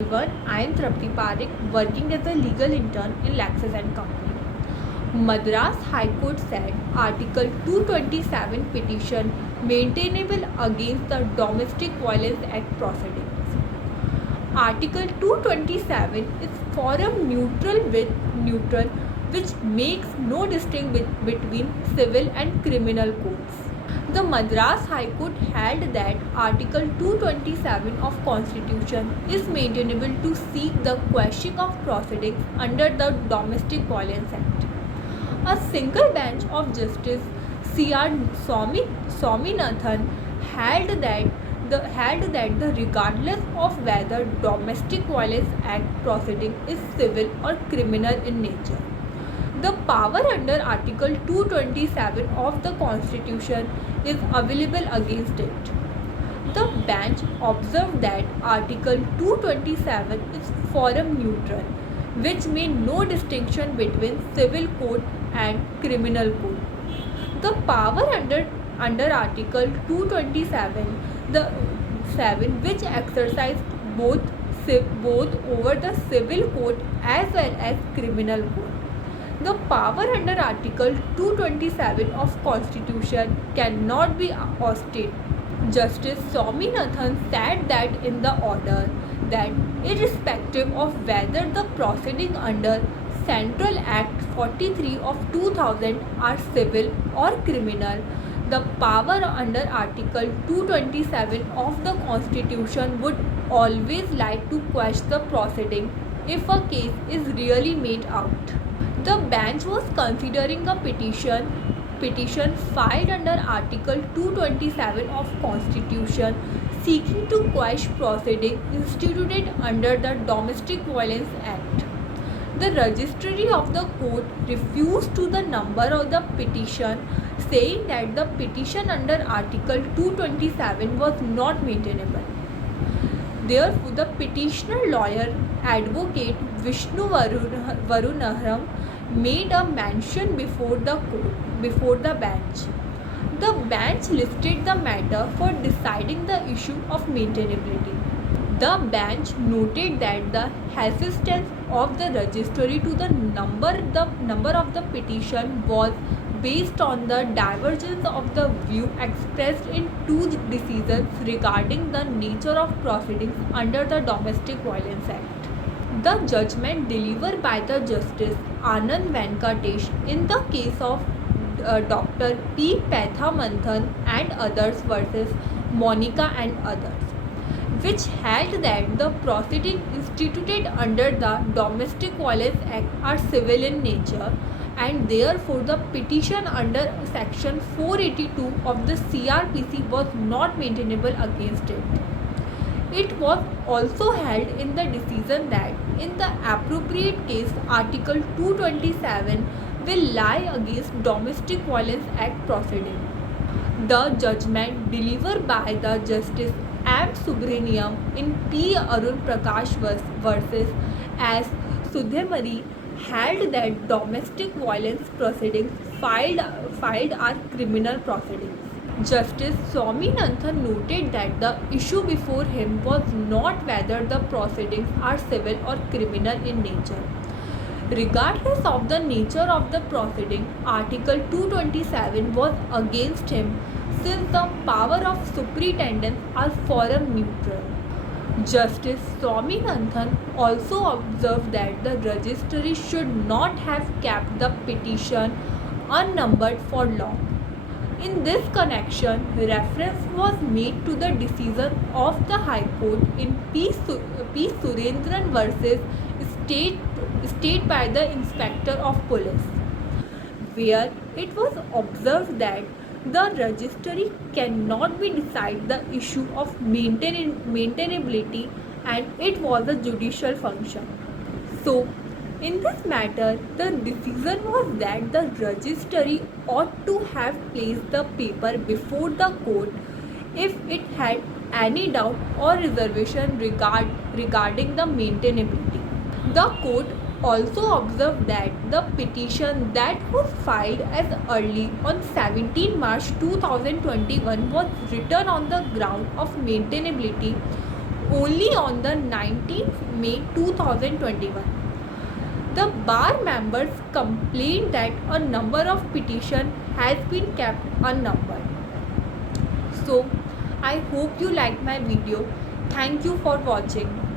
everyone, I am Trapti Parekh, working as a legal intern in Lexis and Company. Madras High Court said Article 227 petition maintainable against the Domestic Violence Act proceedings. Article 227 is forum neutral which makes no distinction between civil and criminal courts. The Madras High Court held that Article 227 of Constitution is maintainable to seek the quashing of proceedings under the Domestic Violence Act. A single bench of Justice C.R. Swaminathan held that regardless of whether Domestic Violence Act proceeding is civil or criminal in nature, the power under Article 227 of the Constitution is available against it. The bench observed that Article 227 is forum neutral, which made no distinction between civil court and criminal court. The power under Article 227, the 7, which exercised both over the civil court as well as criminal court. The power under Article 227 of Constitution cannot be ousted. Justice Swaminathan said that in the order that irrespective of whether the proceeding under Central Act 43 of 2000 are civil or criminal, the power under Article 227 of the Constitution would always lie to quash the proceeding if a case is really made out. The bench was considering a petition filed under Article 227 of Constitution seeking to quash proceeding instituted under the Domestic Violence Act. The registry of the court refused to the number of the petition, saying that the petition under Article 227 was not maintainable. Therefore, the petitioner lawyer advocate Vishnu Varunaharam made a mention before the bench. The bench listed the matter for deciding the issue of maintainability. The bench noted that the assistance of the registry to the number of the petition was based on the divergence of the view expressed in two decisions regarding the nature of proceedings under the Domestic Violence Act. The judgment delivered by the Justice Anand Venkatesh in the case of Dr. P. Pathamanthan and others versus Monica and others, which held that the proceedings instituted under the Domestic Violence Act are civil in nature and therefore the petition under Section 482 of the CRPC was not maintainable against it. It was also held in the decision that in the appropriate case Article 227 will lie against Domestic Violence Act proceeding. The judgment delivered by the Justice M. Subramaniam in P. Arun Prakash versus S. Sudhemari held that domestic violence proceedings filed are criminal proceedings. Justice Swaminathan noted that the issue before him was not whether the proceedings are civil or criminal in nature. Regardless of the nature of the proceeding, Article 227 was against him since the power of superintendence are forum neutral. Justice Swaminathan also observed that the registry should not have kept the petition unnumbered for long. In this connection, reference was made to the decision of the High Court in P. Surendran versus State by the Inspector of Police, where it was observed that the registry cannot be decide the issue of maintainability and it was a judicial function. So, in this matter, the decision was that the registry ought to have placed the paper before the court if it had any doubt or reservation regarding the maintainability. The court also observed that the petition that was filed as early on 17 March 2021 was written on the ground of maintainability only on the 19th May 2021. The bar members complained that a number of petitions has been kept unnumbered. So, I hope you liked my video. Thank you for watching.